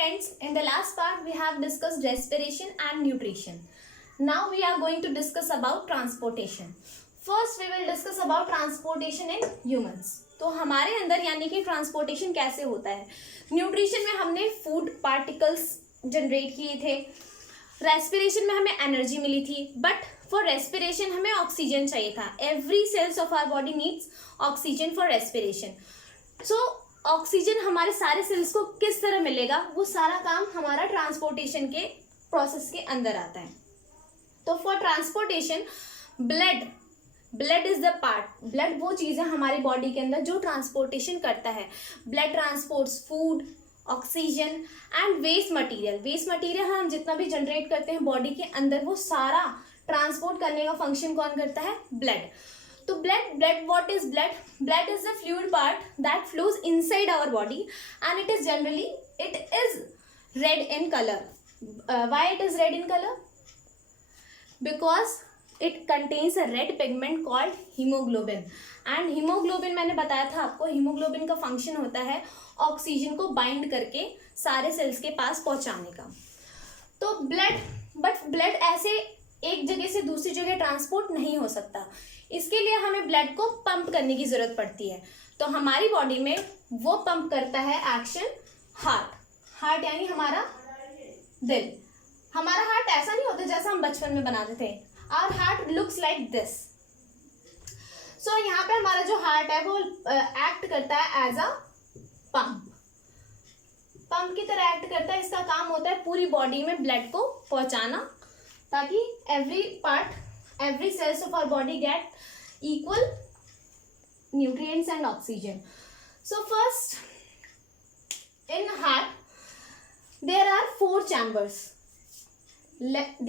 friends, in the last part we have discussed respiration and nutrition. Now we are going to discuss about transportation. First we will discuss about transportation in humans. तो हमारे अंदर यानी कि transportation कैसे होता है. Nutrition में हमने फूड पार्टिकल्स जनरेट किए थे. रेस्पिरेशन में हमें एनर्जी मिली थी, बट फॉर रेस्पिरेशन हमें ऑक्सीजन चाहिए था. Every cells of our body needs oxygen for respiration. So oxygen हमारे सारे सेल्स को किस तरह मिलेगा, वो सारा काम हमारा ट्रांसपोर्टेशन के प्रोसेस के अंदर आता है. तो for transportation blood is the part. Blood वो चीज़ है हमारी बॉडी के अंदर जो ट्रांसपोर्टेशन करता है. Blood transports food, oxygen and waste material. Waste material हम जितना भी जनरेट करते हैं बॉडी के अंदर, वो सारा ट्रांसपोर्ट करने का फंक्शन कौन करता है? ब्लड. तो blood what is blood? Blood is the fluid part that flows inside our body and it is red in colour. Why it is red in colour? Because it contains a red pigment called haemoglobin. And haemoglobin मैंने बताया था आपको, haemoglobin का function होता है oxygen को bind करके सारे सेल्स के पास पहुंचाने का. तो ब्लड ऐसे एक जगह से दूसरी जगह ट्रांसपोर्ट नहीं हो सकता. इसके लिए हमें ब्लड को पंप करने की जरूरत पड़ती है. तो हमारी बॉडी में वो पंप करता है एक्शन हार्ट यानी हमारा दिल. हमारा हार्ट ऐसा नहीं होता जैसा हम बचपन में बनाते थे. Our heart looks like this. So यहाँ पे हमारा जो हार्ट है वो एक्ट करता है एज अ पंप की तरह एक्ट करता है. इसका काम होता है पूरी बॉडी में ब्लड को पहुंचाना, ताकि every cells of our body get equal nutrients and oxygen. So first, in heart there are four chambers.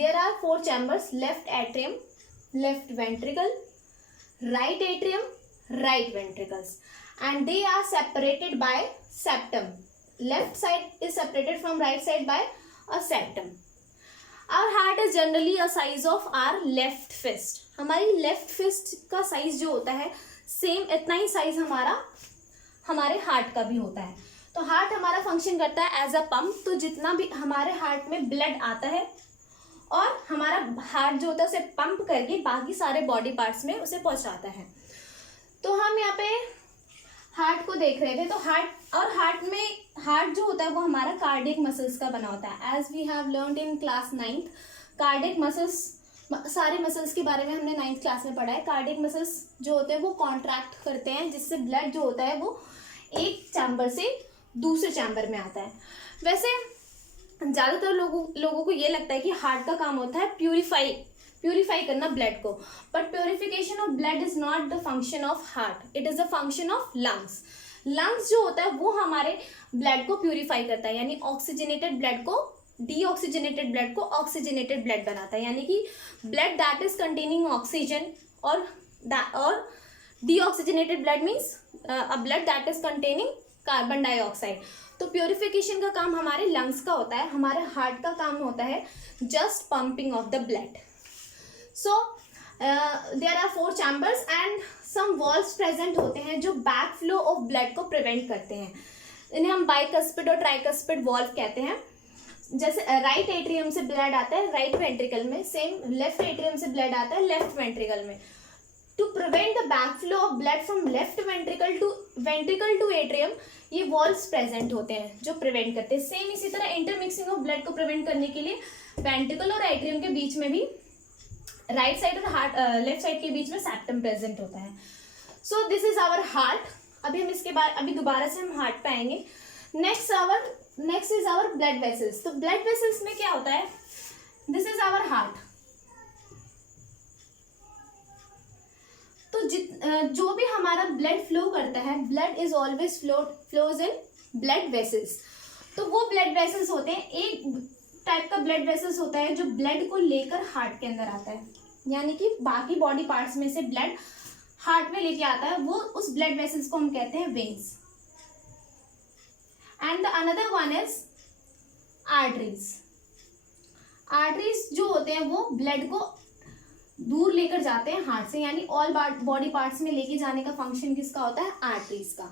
There are four chambers: left atrium, left ventricle, right atrium, right ventricles, and they are separated by septum. Left side is separated from right side by a septum. Our heart is generally a size of our left fist. हमारी left fist का size जो होता है same इतना ही size हमारे heart का भी होता है. तो हार्ट हमारा फंक्शन करता है एज अ पंप. तो जितना भी हमारे हार्ट में ब्लड आता है और हमारा हार्ट जो होता है उसे पंप करके बाकी सारे बॉडी पार्ट्स में उसे पहुंचाता है. तो हम यहाँ पे हार्ट को देख रहे थे. तो हार्ट जो होता है वो हमारा कार्डियक मसल्स का बना होता है. As we have learned in class 9th, cardiac muscles, सारे मसल्स के बारे में हमने 9th क्लास में पढ़ा है. कार्डियक मसल्स जो होते हैं वो कॉन्ट्रैक्ट करते हैं, जिससे ब्लड जो होता है वो एक चैम्बर से दूसरे चैम्बर में आता है. वैसे ज़्यादातर लोगों को ये लगता है कि हार्ट का काम होता है प्यूरिफाई करना ब्लड को. But purification of blood is not the function of heart, it is the function of lungs जो होता है वो हमारे ब्लड को प्यूरिफाई करता है. यानी ऑक्सीजनेटेड ब्लड को डीऑक्सीजनेटेड ब्लड को ऑक्सीजनेटेड ब्लड बनाता है. यानी कि blood that is containing oxygen और deoxygenated blood means a blood that is containing carbon dioxide. तो प्योरिफिकेशन का काम हमारे लंग्स का होता है. हमारे हार्ट का काम होता है just pumping of the blood. So there are 4 chambers and some valves present होते हैं जो बैक फ्लो ऑफ ब्लड को प्रिवेंट करते हैं. इन्हें हम बाइकस्पिड और ट्राइकस्पिड वॉल्व कहते हैं. जैसे राइट एट्रियम से ब्लड आता है राइट वेंट्रिकल में, सेम लेफ्ट एट्रियम से ब्लड आता है लेफ्ट वेंट्रिकल में. To prevent the back flow of blood from left ventricle to atrium, ये वॉल्व्स प्रेजेंट होते हैं जो प्रिवेंट करते हैं. सेम इसी तरह इंटरमिक्सिंग ऑफ ब्लड को प्रिवेंट करने के लिए वेंट्रिकल और एट्रियम के बीच में भी राइट साइड और लेफ्ट साइड के बीच में सेप्टम प्रेजेंट होता है. So this is our heart. अभी दोबारा से हम हार्ट पे आएंगे. Next is our blood vessels. तो ब्लड वेसल्स में क्या होता है? This is our heart. तो जो भी हमारा ब्लड फ्लो करता है, blood is always flows in blood vessels. तो वो ब्लड वेसल्स होते हैं, एक टाइप का ब्लड वेसल्स होता है जो ब्लड को लेकर हार्ट के अंदर आता है. यानी कि बाकी बॉडी पार्ट्स में से ब्लड हार्ट में लेके आता है, वो उस ब्लड वेसल्स को हम कहते हैं veins. And the another one is arteries. Arteries जो होते हैं वो ब्लड को दूर लेकर जाते हैं हार्ट से. यानी ऑल बॉडी पार्ट्स में लेके जाने का फंक्शन किसका होता है? आर्टरीज का.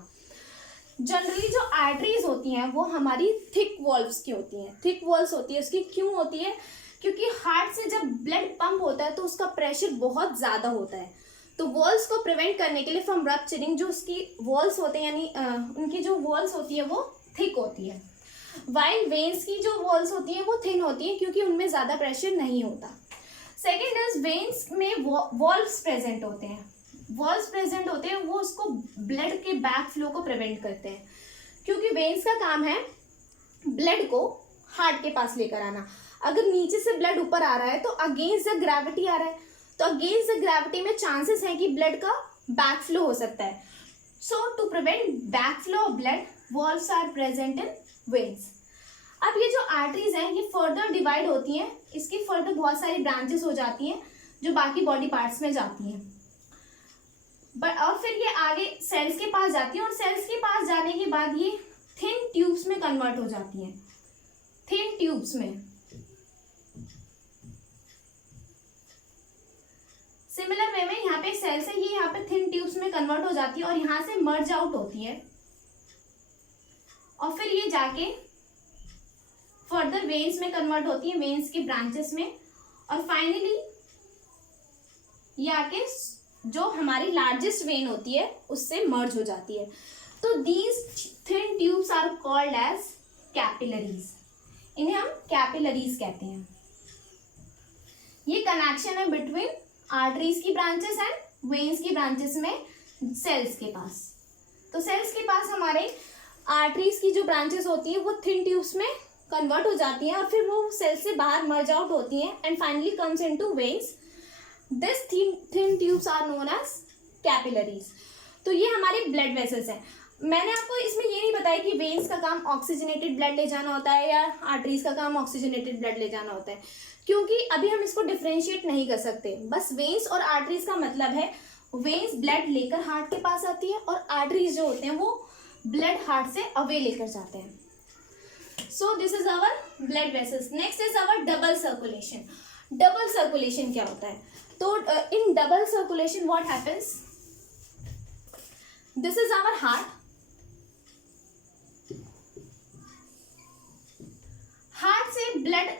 जनरली जो आर्टरीज होती हैं वो हमारी थिक वॉल्व्स की होती हैं, थिक वॉल्स होती है। उसकी क्यों होती है? क्योंकि हार्ट से जब ब्लड पंप होता है तो उसका प्रेशर बहुत ज़्यादा होता है, तो वॉल्स को प्रिवेंट करने के लिए फ्रॉम रप्चरिंग, जो उसकी वॉल्स होते हैं यानी उनकी जो वॉल्स होती है वो थिक होती है, वाइल वेन्स की जो वॉल्स होती हैं वो थिन होती हैं क्योंकि उनमें ज़्यादा प्रेशर नहीं होता। सेकेंड इज वेन्स में वॉल्व्स प्रेजेंट होते हैं, वॉल्व्स प्रेजेंट होते हैं, वो उसको ब्लड के बैक फ्लो को प्रिवेंट करते हैं, क्योंकि वेन्स का काम है ब्लड को हार्ट के पास लेकर आना। अगर नीचे से ब्लड ऊपर आ रहा है तो अगेंस्ट द ग्रेविटी आ रहा है, तो अगेंस्ट द ग्रेविटी में चांसेस हैं कि ब्लड का बैक फ्लो हो सकता है। So to prevent back flow of blood, valves are present in veins. अब ये जो आर्टरीज हैं ये फर्दर डिवाइड होती हैं, इसकी फर्दर बहुत सारी ब्रांचेस हो जाती हैं जो बाकी बॉडी पार्ट्स में जाती हैं, बट और फिर ये आगे सेल्स के पास जाती है, और सेल्स के पास जाने के बाद ये थिन ट्यूब्स में कन्वर्ट हो जाती हैं, थिन ट्यूब्स में। सिमिलर वे में यहाँ पे सेल्स है, ये यहाँ पे थिन ट्यूब्स में कन्वर्ट हो जाती है और यहाँ से मर्ज आउट होती है, और फिर ये जाके फर्दर वेन्स में कन्वर्ट होती है, वेन्स की ब्रांचेस में, और फाइनली ये आके जो हमारी लार्जेस्ट वेन होती है उससे मर्ज हो जाती है। तो these thin tubes are called as capillaries, इन्हें हम कैपिलरीज कहते हैं। ये कनेक्शन है बिटवीन आर्टरीज की ब्रांचेस एंड वेन्स की ब्रांचेस में सेल्स के पास। तो सेल्स के पास हमारे आर्टरीज की जो ब्रांचेस होती है वो थिन ट्यूब्स में कन्वर्ट हो जाती हैं और फिर वो सेल्स से बाहर मर्ज आउट होती हैं and finally comes into veins. This thin tubes are known as capillaries. तो ये हमारे ब्लड वेसल्स हैं। मैंने आपको इसमें ये नहीं बताया कि वेन्स का काम ऑक्सीजनेटेड ब्लड ले जाना होता है या आर्टरीज का काम ऑक्सीजनेटेड ब्लड ले जाना होता है, क्योंकि अभी हम इसको डिफ्रेंशिएट नहीं कर सकते। बस वेन्स और आर्टरीज का मतलब है वेन्स ब्लड लेकर हार्ट के पास आती है और आर्टरीज जो होते हैं वो ब्लड हार्ट से अवे लेकर जाते हैं। So this is our blood vessels. Next is our double circulation. Double circulation क्या होता है? तो in double circulation what happens, this is our heart. Heart से ब्लड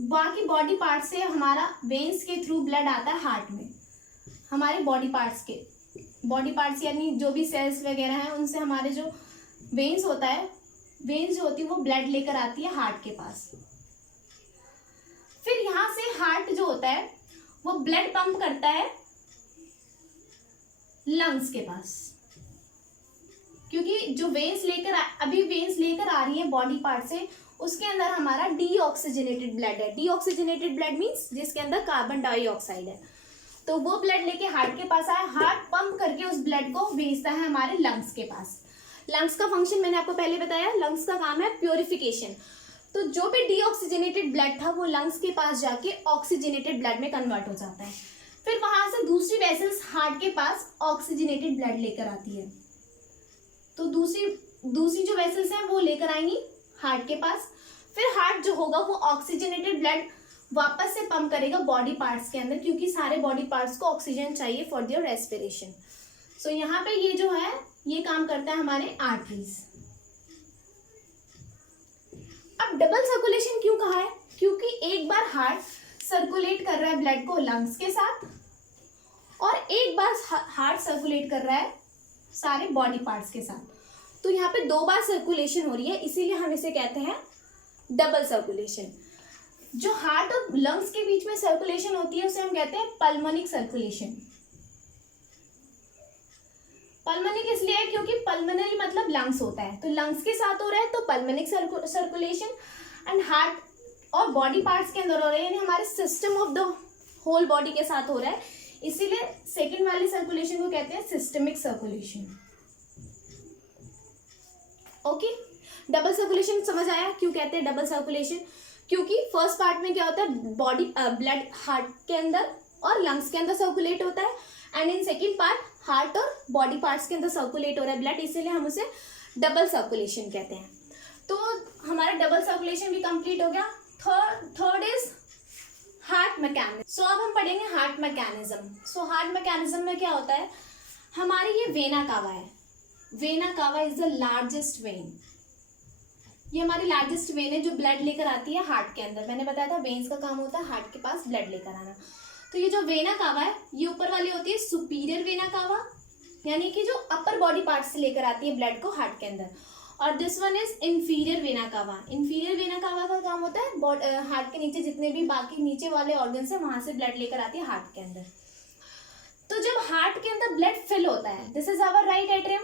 बाकी बॉडी पार्ट से हमारा वेन्स के थ्रू ब्लड आता है हार्ट में। हमारे बॉडी पार्ट्स यानी जो भी सेल्स वगैरह हैं उनसे हमारे जो वेन्स होता है, वेन्स जो होती है वो ब्लड लेकर आती है हार्ट के पास। फिर यहाँ से हार्ट जो होता है वो ब्लड पंप करता है लंग्स के पास, क्योंकि जो वेन्स लेकर आ रही है बॉडी पार्ट से, उसके अंदर हमारा डीऑक्सीजनेटेड ब्लड है। डीऑक्सीजनेटेड ब्लड मीन्स जिसके अंदर कार्बन डाइऑक्साइड है। तो वो ब्लड लेके हार्ट के पास आया, हार्ट पंप करके उस ब्लड को भेजता है हमारे लंग्स के पास। लंग्स का फंक्शन मैंने आपको पहले बताया, लंग्स का काम है प्योरिफिकेशन। तो जो भी डीऑक्सीजनेटेड ब्लड था वो लंग्स के पास जाके ऑक्सीजनेटेड ब्लड में कन्वर्ट हो जाता है। फिर वहां से दूसरी वेसल्स हार्ट के पास ऑक्सीजनेटेड ब्लड लेकर आती है। तो दूसरी जो वेसल्स हैं वो लेकर आएंगी हार्ट के पास। फिर हार्ट जो होगा वो ऑक्सीजनेटेड ब्लड वापस से पंप करेगा बॉडी पार्ट्स के अंदर, क्योंकि सारे बॉडी पार्ट्स को ऑक्सीजन चाहिए फॉर देयर रेस्पिरेशन। सो यहाँ पे ये जो है ये काम करता है हमारे आर्टरीज। अब डबल सर्कुलेशन क्यों कहा है? क्योंकि एक बार हार्ट सर्कुलेट कर रहा है ब्लड को लंग्स के साथ और एक बार हार्ट सर्कुलेट कर रहा है सारे बॉडी पार्ट्स के साथ। तो यहाँ पे 2 बार सर्कुलेशन हो रही है, इसीलिए हम इसे कहते हैं डबल सर्कुलेशन। जो हार्ट और लंग्स के बीच में सर्कुलेशन होती है उसे हम कहते हैं पल्मोनिक सर्कुलेशन। पल्मोनिक इसलिए है क्योंकि पल्मोनरी मतलब लंग्स होता है, तो लंग्स के साथ हो रहा है तो पल्मोनिक सर्कुलेशन, एंड हार्ट और बॉडी पार्ट्स के अंदर हो रहा है यानी हमारे system of the whole body के साथ हो रहा है, इसीलिए सेकेंड वाली सर्कुलेशन को कहते हैं systemic circulation. Okay, double circulation समझ आया क्यों कहते हैं डबल सर्कुलेशन? क्योंकि फर्स्ट पार्ट में क्या होता है, बॉडी ब्लड हार्ट के अंदर और लंग्स के अंदर सर्कुलेट होता है, and in second part heart और बॉडी पार्ट्स के अंदर सर्कुलेट हो रहा है ब्लड, इसीलिए हम उसे डबल सर्कुलेशन कहते हैं। तो हमारा डबल सर्कुलेशन भी कंप्लीट हो गया। Third is heart mechanism. So अब हम पढ़ेंगे heart mechanism. So heart mechanism में क्या होता है, हमारी ये वेना कावा है, vena cava is the largest when. ये हमारी लार्जेस्ट वेन है जो ब्लड लेकर आती है हार्ट के अंदर। मैंने बताया था वेन्स का काम होता है हार्ट के पास ब्लड लेकर आना। तो ये जो वेना कावा है ये ऊपर वाली होती है सुपीरियर वेना कावा, यानी कि जो अपर बॉडी पार्ट से लेकर आती है ब्लड को हार्ट के अंदर। और this one is inferior vena कावा। इंफीरियर वेना कावा का काम होता है हार्ट के नीचे जितने भी बाकी नीचे वाले ऑर्गन्स है वहां से ब्लड लेकर आती है हार्ट के अंदर। तो जब हार्ट के अंदर ब्लड फिल होता है, this is our right atrium,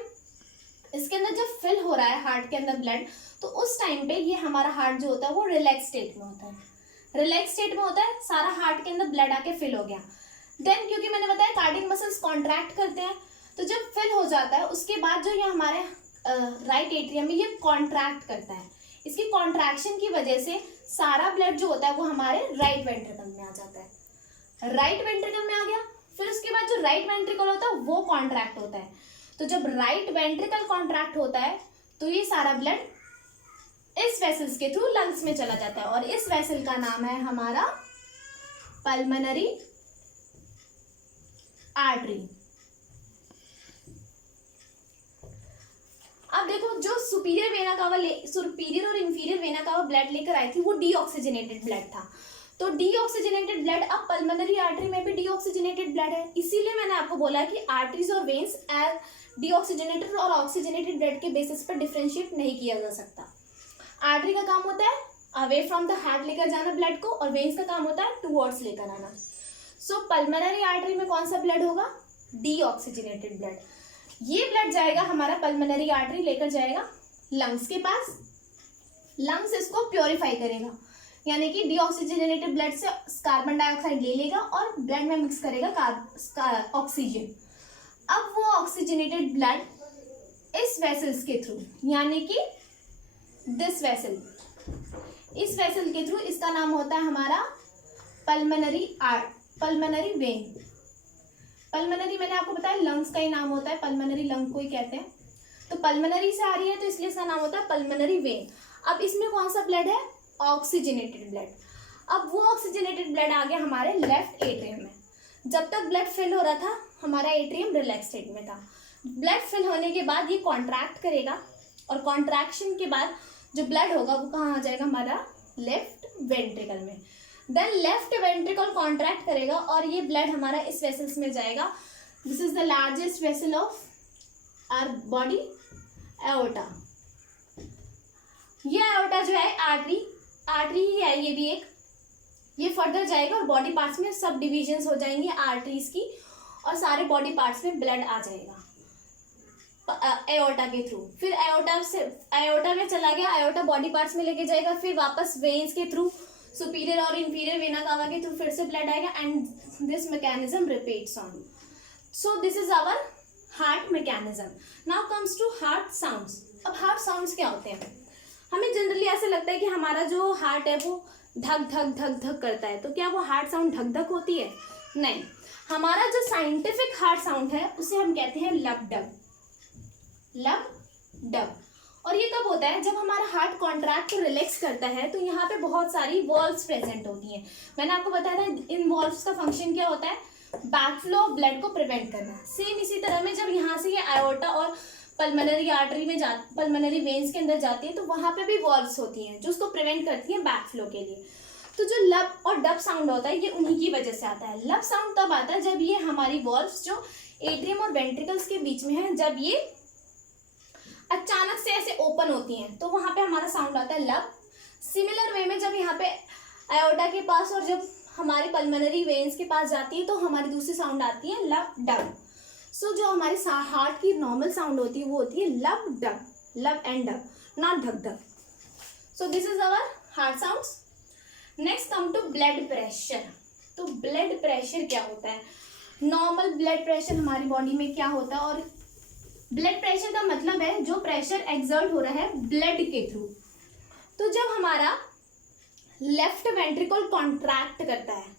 इसके अंदर जब फिल हो रहा है हार्ट के अंदर ब्लड, तो उस टाइम पे ये हमारा हार्ट जो होता है वो रिलैक्स स्टेट में होता है। रिलैक्स स्टेट में होता है, सारा हार्ट के अंदर ब्लड आके फिल हो गया। देन क्योंकि मैंने बताया कार्डियक मसल्स कॉन्ट्रैक्ट करते हैं, तो जब फिल हो जाता है उसके बाद जो ये हमारे राइट एट्रियम में ये कॉन्ट्रैक्ट करता है। इसकी कॉन्ट्रैक्शन की वजह से सारा ब्लड जो होता है वो हमारे राइट वेंट्रिकल में आ जाता है। राइट वेंट्रिकल में आ गया, फिर उसके बाद जो राइट वेंट्रिकल होता है वो कॉन्ट्रैक्ट होता है। तो जब राइट वेंट्रिकल कॉन्ट्रैक्ट होता है तो ये सारा ब्लड इस वेसल्स के थ्रू लंग्स में चला जाता है, और इस वेसल का नाम है हमारा पल्मोनरी आर्टरी। अब देखो जो सुपीरियर वेना कावा सुपीरियर और इंफीरियर वेना कावा ब्लड लेकर आई थी वो डीऑक्सीजनेटेड ब्लड था। तो डीऑक्सीजनेटेड ब्लड, अब पल्मोनरी आर्टरी में भी डीऑक्सीजनेटेड ब्लड है, इसीलिए मैंने आपको बोला कि आर्टरीज और वेन्स डीऑक्सीजनेटेड और ऑक्सीजनेटेड ब्लड के बेसिस पर डिफरेंशिएट नहीं किया जा सकता। आर्टरी का काम होता है अवे फ्रॉम द हार्ट लेकर जाना ब्लड को, और वेन्स का काम होता है टूवर्ड्स लेकर आना। सो पल्मोनरी आर्टरी में कौन सा ब्लड होगा? Deoxygenated blood. ये ब्लड जाएगा हमारा पल्मोनरी आर्टरी लेकर जाएगा लंग्स के पास, लंग्स इसको प्योरीफाई करेगा, यानी कि डीऑक्सीजनेटेड ब्लड से कार्बन डाइऑक्साइड ले लेगा और ब्लड में मिक्स करेगा ऑक्सीजन। अब वो ऑक्सीजनेटेड ब्लड इस वेसल्स के थ्रू, यानी कि दिस वेसल, इस वेसल के थ्रू, इसका नाम होता है हमारा पल्मोनरी वेन। पल्मोनरी मैंने आपको बताया लंग्स का ही नाम होता है, पल्मोनरी लंग को ही कहते हैं। तो पल्मोनरी से आ रही है तो इसलिए इसका नाम होता है पल्मोनरी वेन। अब इसमें कौन सा ब्लड है? Oxygenated blood. अब वो ऑक्सीजनेटेड ब्लड आ गया हमारे लेफ्ट एट्रियम में। जब तक ब्लड फिल हो रहा था हमारा एट्रियम रिलैक्स स्टेट में था। ब्लड फिल होने के बाद ये कॉन्ट्रैक्ट करेगा, और कॉन्ट्रैक्शन के बाद जो ब्लड होगा वो कहाँ आ जाएगा? हमारा लेफ्ट वेंट्रिकल में। देन लेफ्ट वेंट्रिकल कॉन्ट्रैक्ट करेगा और ये ब्लड हमारा इस वेसल्स में जाएगा। This is the largest vessel of our body, aorta. ये एओर्टा जो है आर्टरी ही है ये भी एक, ये फर्दर जाएगा और बॉडी पार्ट्स में सब डिविजन्स हो जाएंगे आर्टरीज की, और सारे बॉडी पार्ट्स में ब्लड आ जाएगा एओर्टा के थ्रू। फिर एओर्टा में चला गया, एओर्टा बॉडी पार्ट्स में लेके जाएगा, फिर वापस वेन्स के थ्रू सुपीरियर और इंफीरियर वेना कावा के थ्रू फिर से ब्लड आएगा, and this mechanism repeats on. So this is our heart mechanism. Now comes to heart sounds. अब हार्ट साउंड्स क्या होते हैं? हमें जनरली ऐसा लगता है कि हमारा जो हार्ट है वो धक धक धक धक करता है, तो क्या वो हार्ट साउंड धक धक होती है? नहीं, हमारा जो साइंटिफिक हार्ट साउंड है उसे हम कहते हैं लब डब। लब डब। और ये कब होता है? जब हमारा हार्ट कॉन्ट्रैक्ट और रिलैक्स करता है, तो यहाँ पे बहुत सारी वॉल्व्स प्रेजेंट होती हैं। मैंने आपको बताया था इन वॉल्व्स का फंक्शन क्या होता है? बैकफ्लो ऑफ ब्लड को प्रिवेंट करना। सेम इसी तरह में जब यहाँ से ये आयोर्टा और पल्मोनरी आर्टरी में पल्मोनरी वेन्स के अंदर जाती है तो वहाँ पे भी वॉल्व्स होती हैं जो उसको प्रिवेंट करती हैं बैकफ्लो के लिए। तो जो लब और डब साउंड होता है ये उन्हीं की वजह से आता है। लब साउंड तब आता है जब ये हमारी वॉल्व्स जो एट्रियम और वेंट्रिकल्स के बीच में है, जब ये अचानक से ऐसे ओपन होती हैं तो वहां पे हमारा साउंड आता है लब। सिमिलर वे में जब यहाँ पे आयोर्टा के पास और जब हमारी पल्मोनरी वेन्स के पास जाती है तो हमारी दूसरी साउंड आती है लब डब। सो जो हमारे हार्ट की नॉर्मल साउंड होती है वो होती है लब डब, लब एंड डब, नॉट धक धक। So this is our heart sounds. Next come to blood pressure. तो ब्लड प्रेशर क्या होता है? नॉर्मल ब्लड प्रेशर हमारी बॉडी में क्या होता है? और ब्लड प्रेशर का मतलब है जो प्रेशर एक्सर्ट हो रहा है ब्लड के थ्रू। तो जब हमारा लेफ्ट वेंट्रिकल कॉन्ट्रैक्ट करता है,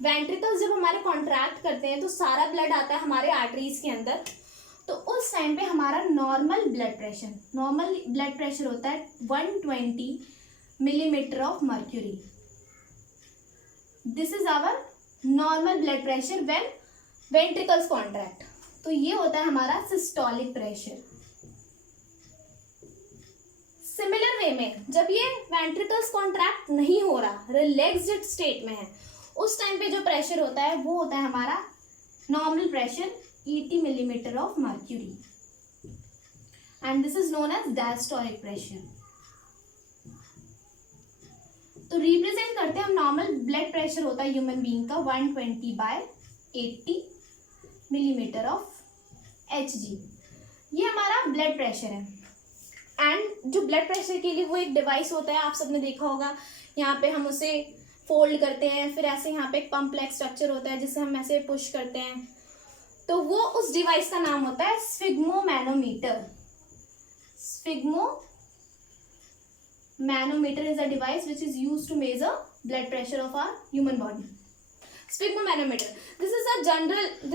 वेंट्रिकल जब हमारे कॉन्ट्रैक्ट करते हैं तो सारा ब्लड आता है हमारे आर्टरीज के अंदर, तो उस टाइम पे हमारा नॉर्मल ब्लड प्रेशर होता है 120 millimetre of mercury. This is our normal blood pressure when ventricles contract. तो ये होता है हमारा सिस्टोलिक प्रेशर। सिमिलर वे में जब ये वेंट्रिकल्स कॉन्ट्रैक्ट नहीं हो रहा, रिलैक्स्ड स्टेट में है, उस टाइम पे जो प्रेशर होता है वो होता है हमारा normal pressure 80 millimetre of mercury, and this is known as diastolic pressure. तो रिप्रेजेंट करते हैं हम, नॉर्मल ब्लड प्रेशर होता है ह्यूमन बीइंग का 120/80 मिलीमीटर ऑफ Hg। ये हमारा ब्लड प्रेशर है। एंड जो ब्लड प्रेशर के लिए वो एक डिवाइस होता है, आप सबने देखा होगा, यहाँ पे हम उसे फोल्ड करते हैं, फिर ऐसे यहाँ पे एक पंप लाइक स्ट्रक्चर होता है जिससे हम ऐसे पुश करते हैं, तो वो उस डिवाइस का नाम होता है sphygmomanometer. Manometer is a device which is used to measure blood pressure of our human body. Sphygmomanometer. This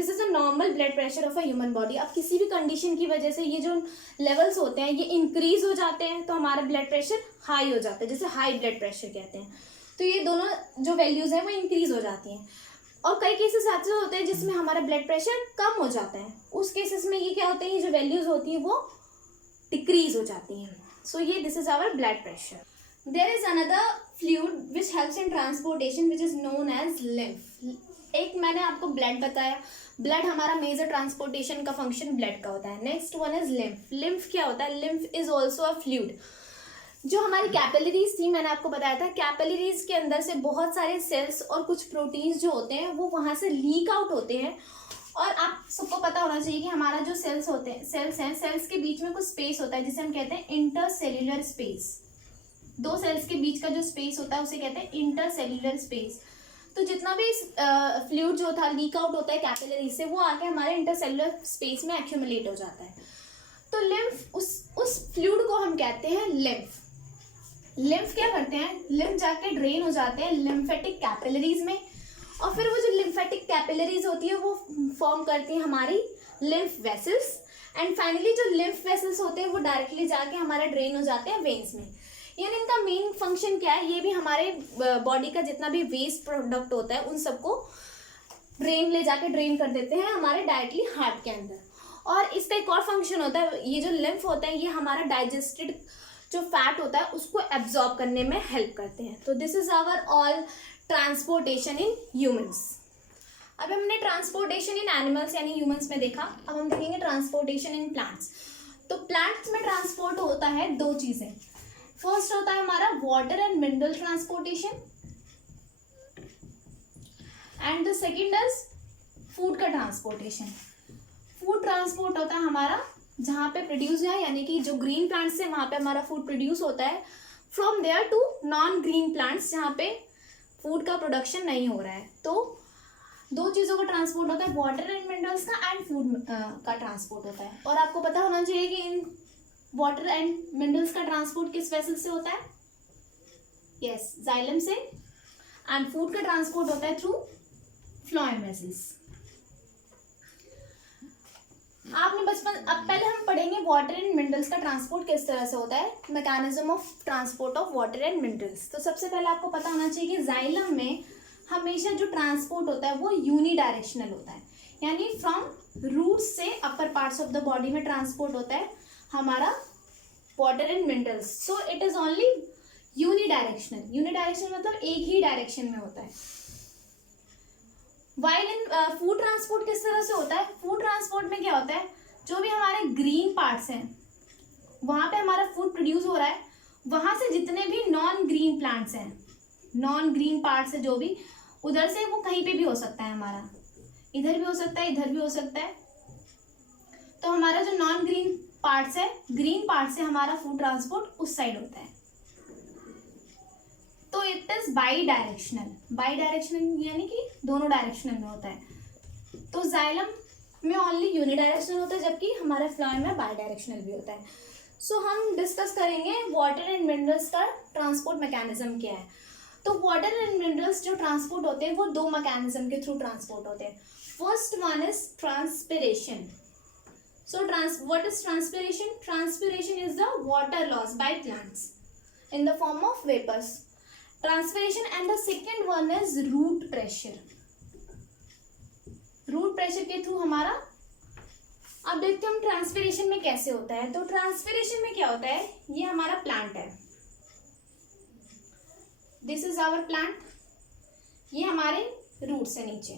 is a normal blood pressure of a human body. अब किसी भी कंडीशन की वजह से ये जो लेवल्स होते हैं ये इंक्रीज हो जाते हैं तो हमारा ब्लड प्रेशर हाई हो जाता है, जैसे हाई ब्लड प्रेशर कहते हैं। तो ये दोनों जो वैल्यूज हैं वो इंक्रीज हो जाती हैं। और कई केसेस ऐसे होते हैं जिसमें हमारा ब्लड प्रेशर कम हो जाता है, उस केसेस में ये क्या होते हैं, ये जो वैल्यूज होती है वो डिक्रीज हो जाती हैं। So ये this is our blood pressure. There is another fluid which helps in transportation which is known as lymph. एक मैंने आपको blood बताया, blood हमारा मेजर ट्रांसपोर्टेशन का फंक्शन blood का होता है। Next one is lymph. lymph क्या होता है? lymph is also a fluid. जो हमारी कैपिलरीज थी, मैंने आपको बताया था, कैपिलरीज के अंदर से बहुत सारे सेल्स और कुछ प्रोटीन्स जो होते हैं वो वहाँ से लीक आउट होते हैं। और आप सबको पता होना चाहिए कि हमारा जो सेल्स हैं, सेल्स के बीच में कुछ स्पेस होता है जिसे हम कहते हैं इंटरसेल्यूलर स्पेस। दो सेल्स के बीच का जो स्पेस होता है उसे कहते हैं इंटरसेल्यूलर स्पेस। तो जितना भी फ्लूइड जो था लीक आउट होता है कैपिलरी से, वो आके हमारे इंटरसेल्यूलर स्पेस में एक्यूमुलेट हो जाता है। तो लिम्फ, उस फ्लूइड को हम कहते हैं लिम्फ। लिम्फ क्या करते हैं? लिम्फ जाके ड्रेन हो जाते हैं लिम्फेटिक कैपिलरीज में, और फिर वो जो लिम्फेटिक कैपिलरीज होती है वो फॉर्म करती है हमारी लिम्फ वेसल्स, एंड फाइनली जो लिम्फ वेसल्स होते हैं वो डायरेक्टली जाके हमारा ड्रेन हो जाते हैं वेन्स में। यानी इनका मेन फंक्शन क्या है? ये भी हमारे बॉडी का जितना भी वेस्ट प्रोडक्ट होता है उन सबको ले जाके ड्रेन कर देते हैं हमारे डायरेक्टली हार्ट के अंदर। और इसका एक और फंक्शन होता है, ये जो लिम्फ होता है ये हमारा डाइजेस्टेड जो फैट होता है उसको एब्जॉर्ब करने में हेल्प करते हैं। तो this is our all transportation in humans. अब हमने ट्रांसपोर्टेशन इन एनिमल्स यानी ह्यूमंस में देखा, अब हम देखेंगे ट्रांसपोर्टेशन इन प्लांट्स। तो प्लांट्स में ट्रांसपोर्ट होता है दो चीजें। फर्स्ट होता है हमारा water and mineral transportation, and the second is food का ट्रांसपोर्टेशन। फूड ट्रांसपोर्ट होता है हमारा जहाँ पे प्रोड्यूस है, यानी कि जो ग्रीन प्लांट्स है वहाँ पे हमारा फूड प्रोड्यूस होता है, from there to non green plants जहाँ पे फूड का प्रोडक्शन नहीं हो रहा है। तो दो चीज़ों का ट्रांसपोर्ट होता है, वाटर एंड मिनरल्स का एंड फूड का ट्रांसपोर्ट होता है। और आपको पता होना चाहिए कि इन वाटर एंड मिनरल्स का ट्रांसपोर्ट किस वेसल से होता है? यस, जाइलम से। एंड फूड का ट्रांसपोर्ट होता है थ्रू फ्लोएम वेसल्स। आपने बचपन, अब पहले हम पढ़ेंगे वाटर एंड मिनरल्स का ट्रांसपोर्ट किस तरह से होता है, mechanism of transport of water and minerals. तो सबसे पहले आपको पता होना चाहिए कि जाइलम में हमेशा जो ट्रांसपोर्ट होता है वो यूनिडायरेक्शनल होता है, यानी फ्रॉम रूट से अपर पार्ट्स ऑफ द बॉडी में ट्रांसपोर्ट होता है हमारा water and minerals. So it is only unidirectional. Unidirectional मतलब एक ही डायरेक्शन में होता है। वाइल इन फूड ट्रांसपोर्ट किस तरह से होता है? फूड ट्रांसपोर्ट में क्या होता है, जो भी हमारे ग्रीन पार्ट्स हैं वहाँ पे हमारा फूड प्रोड्यूस हो रहा है, वहाँ से जितने भी नॉन ग्रीन प्लांट्स हैं, नॉन ग्रीन पार्ट्स है जो भी, उधर से वो कहीं पे भी हो सकता है हमारा, इधर भी हो सकता है, इधर भी हो सकता है। तो हमारा जो नॉन ग्रीन पार्ट्स है, ग्रीन पार्ट से हमारा फूड ट्रांसपोर्ट उस साइड होता है। तो it is by directional. By directional यानी कि दोनों डायरेक्शनल में होता है। तो जाइलम में ओनली यूनिडायरेक्शनल होता है, जबकि हमारे फ्लोएम में बाई डायरेक्शनल भी होता है। सो हम डिस्कस करेंगे वाटर एंड मिनरल्स का ट्रांसपोर्ट मैकेनिज्म क्या है। तो वाटर एंड मिनरल्स जो ट्रांसपोर्ट होते हैं वो दो मैकेनिज्म के थ्रू ट्रांसपोर्ट होते हैं। First one is transpiration. So what is transpiration? Transpiration is the water loss by plants in the form of vapors. Transpiration, and the second one is root pressure. Root pressure के through हमारा अब देखते हैं हम transpiration में कैसे होता है। तो ट्रांसपिरेशन में क्या होता है, ये हमारा प्लांट है, दिस इज आवर प्लांट, ये हमारे रूट्स है नीचे।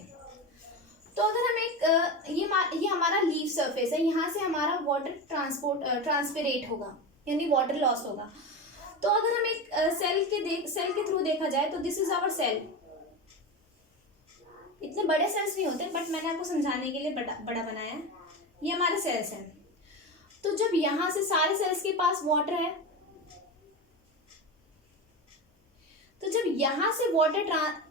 तो अगर हम एक ये हमारा लीफ सरफेस है, यहाँ से हमारा वाटर ट्रांसपिरेट होगा यानी वाटर लॉस होगा। तो अगर हम एक सेल के थ्रू देखा जाए तो दिस इज आवर सेल। इतने बड़े सेल्स नहीं होते बट मैंने आपको समझाने के लिए बड़ा बनाया है। ये हमारे सेल्स हैं। तो जब यहाँ से सारे सेल्स के पास वाटर है, तो जब यहाँ से वाटर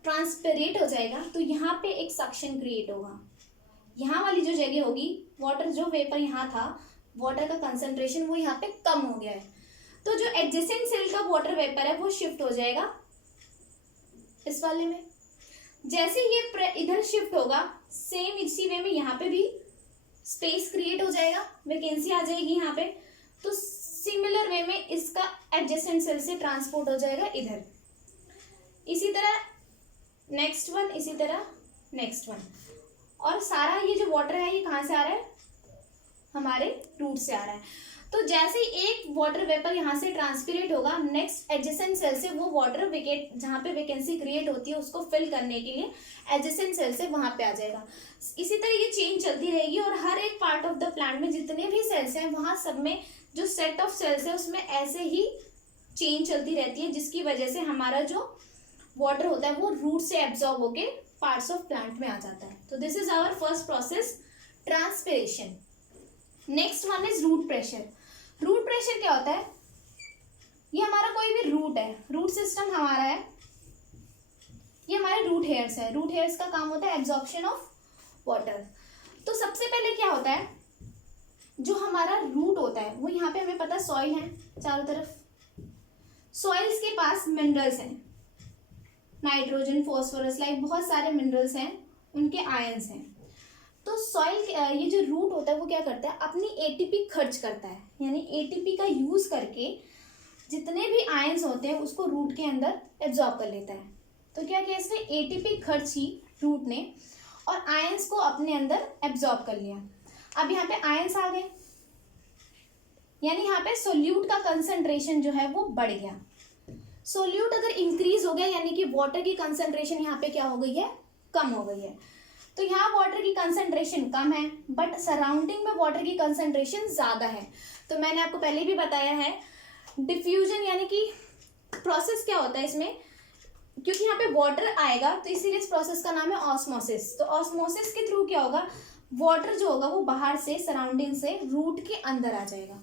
ट्रांसपेरेट हो जाएगा तो यहाँ पे एक सक्शन क्रिएट होगा। यहाँ वाली जो जगह होगी, वाटर जो वेपर यहाँ था, वाटर का कंसंट्रेशन वो यहाँ पे कम हो गया है। तो जो एडजेसेंट सेल का वाटर वेपर है वो शिफ्ट हो जाएगा इस वाले में। जैसे ये इधर शिफ्ट होगा, सेम इसी वे में यहाँ पे भी स्पेस क्रिएट हो जाएगा, वैकेंसी आ जाएगी यहाँ पे। तो सिमिलर वे में इसका एडजेसेंट सेल से ट्रांसपोर्ट हो जाएगा इधर। इसी तरह नेक्स्ट वन, इसी तरह नेक्स्ट वन। और सारा ये जो वाटर है ये कहाँ से आ रहा है, हमारे रूट से आ रहा है। तो जैसे एक वाटर वेपर यहाँ से ट्रांसपिरेट होगा, नेक्स्ट एडजेसेंट सेल से वो वाटर वेकेट जहाँ पे वैकेंसी क्रिएट होती है उसको फिल करने के लिए एडजेसेंट सेल से वहाँ पे आ जाएगा। इसी तरह ये चेंज चलती रहेगी और हर एक पार्ट ऑफ द प्लांट में जितने भी सेल्स हैं वहाँ सब में जो सेट ऑफ सेल्स है उसमें ऐसे ही चेंज चलती रहती है, जिसकी वजह से हमारा जो वाटर होता है वो रूट से एब्जॉर्ब होके पार्ट्स ऑफ प्लांट में आ जाता है। तो this is our first process, transpiration. Next one is root pressure. Root pressure क्या होता है, ये हमारा कोई भी रूट है, रूट सिस्टम हमारा है, ये हमारे रूट हेयर्स है। रूट हेयर्स का काम होता है एब्जॉर्प्शन ऑफ वाटर। तो सबसे पहले क्या होता है, जो हमारा रूट होता है वो यहाँ पे हमें पता है सॉइल है चारों तरफ। सॉइल्स के पास मिनरल्स हैं, नाइट्रोजन, फॉस्फोरस, लाइक बहुत सारे मिनरल्स हैं, उनके आयंस हैं। तो सॉइल ये जो रूट होता है वो क्या करता है, अपनी एटीपी खर्च करता है, यानी एटीपी का यूज करके जितने भी आयंस होते हैं उसको रूट के अंदर एब्जॉर्ब कर लेता है। तो क्या किया इसने, एटीपी खर्च की रूट ने और आयंस को अपने अंदर एब्जॉर्ब कर लिया। अब यहाँ पे आयंस आ गए, यानी यहाँ पे सोल्यूट का कंसंट्रेशन जो है वो बढ़ गया। सोल्यूट अगर इंक्रीज हो गया यानी कि वाटर की कंसंट्रेशन यहाँ पे क्या हो गई है, कम हो गई है। तो यहाँ वाटर की कंसंट्रेशन कम है बट सराउंडिंग में वाटर की कंसंट्रेशन ज़्यादा है। तो मैंने आपको पहले भी बताया है, डिफ्यूजन यानी कि प्रोसेस क्या होता है इसमें, क्योंकि यहाँ पे वाटर आएगा तो इसीलिए इस प्रोसेस का नाम है ऑस्मोसिस। तो ऑस्मोसिस के थ्रू क्या होगा, वाटर जो होगा वो बाहर से सराउंडिंग से रूट के अंदर आ जाएगा।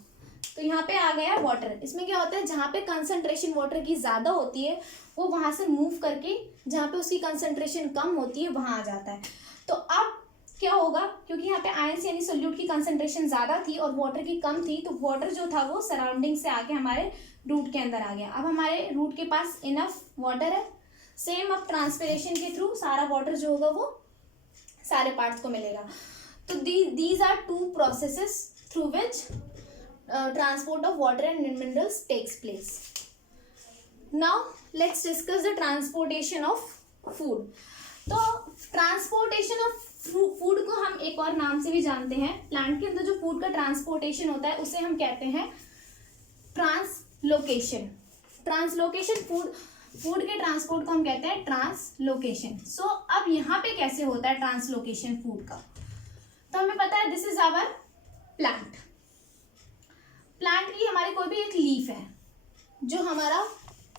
तो यहाँ पे आ गया वाटर। इसमें क्या होता है, जहाँ पे कंसंट्रेशन वाटर की ज़्यादा होती है वो वहाँ से मूव करके जहाँ पे उसकी कंसंट्रेशन कम होती है वहाँ आ जाता है। तो अब क्या होगा, क्योंकि यहाँ पे आयंस यानी सोल्यूट की कंसंट्रेशन ज़्यादा थी और वाटर की कम थी, तो वाटर जो था वो सराउंडिंग से आके हमारे रूट के अंदर आ गया। अब हमारे रूट के पास इनफ वाटर है। सेम अब ट्रांसपिरेशन के थ्रू सारा वाटर जो होगा वो सारे पार्ट्स को मिलेगा। तो these are two processes through which transport of water and minerals takes place. Now let's discuss the transportation of food. तो ट्रांसपोर्टेशन ऑफ फूड को हम एक और नाम से भी जानते हैं। प्लांट के अंदर जो फूड का ट्रांसपोर्टेशन होता है उसे हम कहते हैं ट्रांसलोकेशन। ट्रांसलोकेशन फूड के ट्रांसपोर्ट को हम कहते हैं ट्रांसलोकेशन। सो अब यहाँ पे कैसे होता है ट्रांसलोकेशन फूड का, तो हमें पता है this is our plant. Plant की हमारी कोई भी एक लीफ है जो हमारा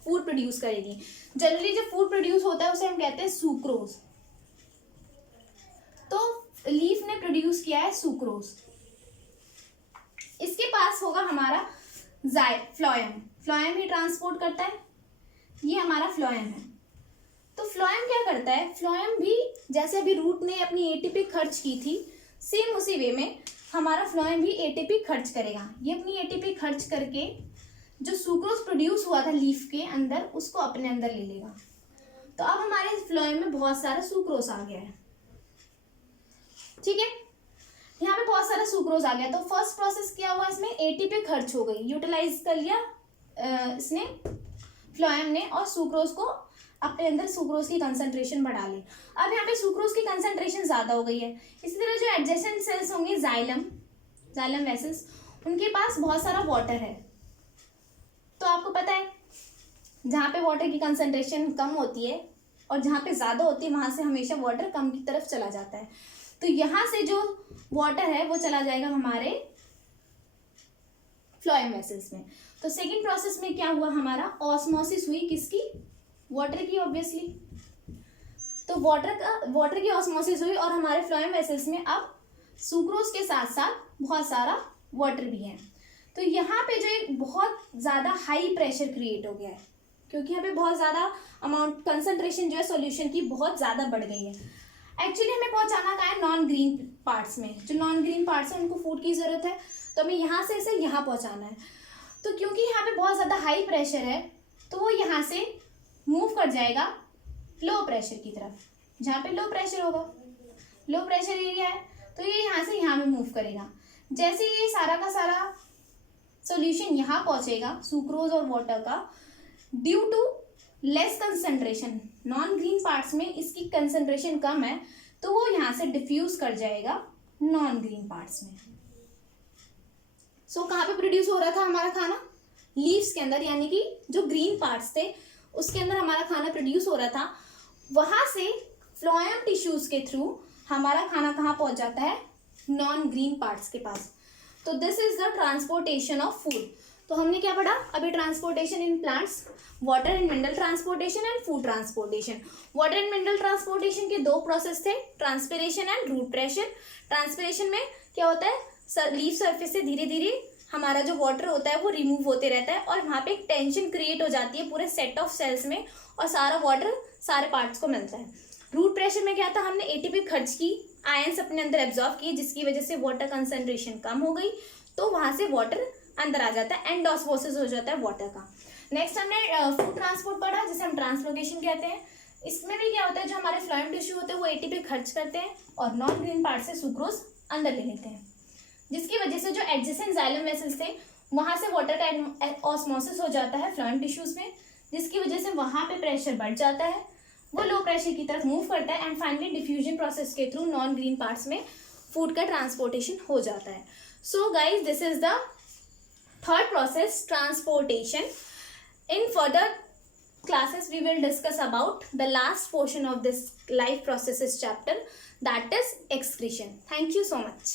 फूड प्रोड्यूस करेगी। जनरली जो फूड प्रोड्यूस होता है उसे हम कहते हैं सुक्रोज। तो लीफ ने प्रोड्यूस किया है सुक्रोज। इसके पास होगा हमारा फ्लोएम। फ्लोएम ही ट्रांसपोर्ट करता है, ये हमारा फ्लोएम है। तो फ्लोएम क्या करता है, फ्लोएम भी जैसे अभी रूट ने अपनी एटीपी खर्च की थी, सेम उसी वे में हमारा फ्लोएम भी एटीपी खर्च करेगा। ये अपनी एटीपी खर्च करके जो सुक्रोज प्रोड्यूस हुआ था लीफ के अंदर उसको अपने अंदर ले लेगा। तो अब हमारे फ्लोएम में बहुत सारा सुक्रोज आ गया है, ठीक है, यहाँ पे बहुत सारा सुक्रोज आ गया। तो फर्स्ट प्रोसेस क्या हुआ, इसमें एटीपी खर्च हो गई, यूटिलाइज कर लिया इसने फ्लोएम ने और सुक्रोज को अपने अंदर सुक्रोज की कंसंट्रेशन बढ़ा ली। अब यहाँ पे सुक्रोज की कंसंट्रेशन ज़्यादा हो गई है। इसी तरह जो एडजेसेंट सेल्स होंगे जाइलम, जाइलम वेसल्स, उनके पास बहुत सारा वाटर है। तो आपको पता है जहाँ पे वाटर की कंसंट्रेशन कम होती है और जहाँ पे ज़्यादा होती है वहाँ से हमेशा वाटर कम की तरफ चला जाता है। तो यहाँ से जो वाटर है वो चला जाएगा हमारे फ्लोएम वेसल्स में। तो सेकेंड प्रोसेस में क्या हुआ, हमारा ऑस्मोसिस हुई, किसकी, वाटर की ऑब्वियसली। तो वाटर की ऑस्मोसिस हुई और हमारे फ्लोएम वेसल्स में अब सुक्रोज के साथ साथ बहुत सारा वाटर भी है। तो यहाँ पे जो एक बहुत ज़्यादा हाई प्रेशर क्रिएट हो गया है, क्योंकि यहाँ पे बहुत ज़्यादा अमाउंट कंसंट्रेशन जो है सॉल्यूशन की बहुत ज़्यादा बढ़ गई है। एक्चुअली हमें पहुँचाना कहाँ है, नॉन ग्रीन पार्ट्स में। जो नॉन ग्रीन पार्ट्स हैं उनको फूड की ज़रूरत है, तो हमें यहाँ से इसे यहाँ पहुँचाना है। तो क्योंकि यहाँ पे बहुत ज़्यादा हाई प्रेशर है तो वो यहाँ से मूव कर जाएगा लो प्रेशर की तरफ। जहाँ पे लो प्रेशर होगा, लो प्रेशर एरिया है, तो ये यहाँ से यहाँ पे मूव करेगा। जैसे ये सारा का सारा सॉल्यूशन यहाँ पहुँचेगा सुक्रोज और वाटर का, due to less concentration, non green parts में इसकी कंसंट्रेशन कम है, तो वो यहाँ से डिफ्यूज कर जाएगा नॉन ग्रीन पार्ट्स में। सो कहाँ पे प्रोड्यूस हो रहा था हमारा खाना, लीव्स के अंदर, यानी कि जो ग्रीन पार्ट्स थे उसके अंदर हमारा खाना प्रोड्यूस हो रहा था। वहाँ से फ्लोएम टिश्यूज के थ्रू हमारा खाना कहाँ पहुँच जाता है, नॉन ग्रीन पार्ट्स के पास। तो this is the transportation of food. तो हमने क्या पढ़ा अभी, transportation in plants, water and mineral transportation and food transportation. Water and mineral transportation के दो प्रोसेस थे, transpiration and root pressure. Transpiration में क्या होता है, लीफ सरफेस से धीरे धीरे हमारा जो वाटर होता है वो रिमूव होते रहता है और वहाँ पे एक टेंशन क्रिएट हो जाती है पूरे सेट ऑफ सेल्स में और सारा वाटर सारे पार्ट्स को मिलता है। रूट प्रेशर में क्या था, हमने एटीपी खर्च की, आयंस अपने अंदर एब्जॉर्ब किए, जिसकी वजह से वाटर कंसंट्रेशन कम हो गई, तो वहाँ से वाटर अंदर आ जाता है, एंडोस्मोसिस हो जाता है वाटर का। नेक्स्ट हमने फूड ट्रांसपोर्ट पढ़ा, जिसे हम ट्रांसलोकेशन कहते हैं। इसमें भी क्या होता है, जो हमारे फ्लोएम टिश्यू होते हैं वो एटीपी खर्च करते हैं और नॉन ग्रीन पार्ट से सुक्रोज अंदर ले लेते हैं, जिसकी वजह से जो एडजेसेंट जाइलम वेसल्स थे वहाँ से वाटर का ऑस्मोसिस हो जाता है फ्लोएम टिश्यूज में, जिसकी वजह से वहाँ पे प्रेशर बढ़ जाता है, वो लो प्रेशर की तरफ मूव करता है एंड फाइनली डिफ्यूजन प्रोसेस के थ्रू नॉन ग्रीन पार्ट्स में फूड का ट्रांसपोर्टेशन हो जाता है। So guys, this is the third process, transportation. In further classes we will discuss about the last portion of this life processes chapter, that is excretion. Thank you so much.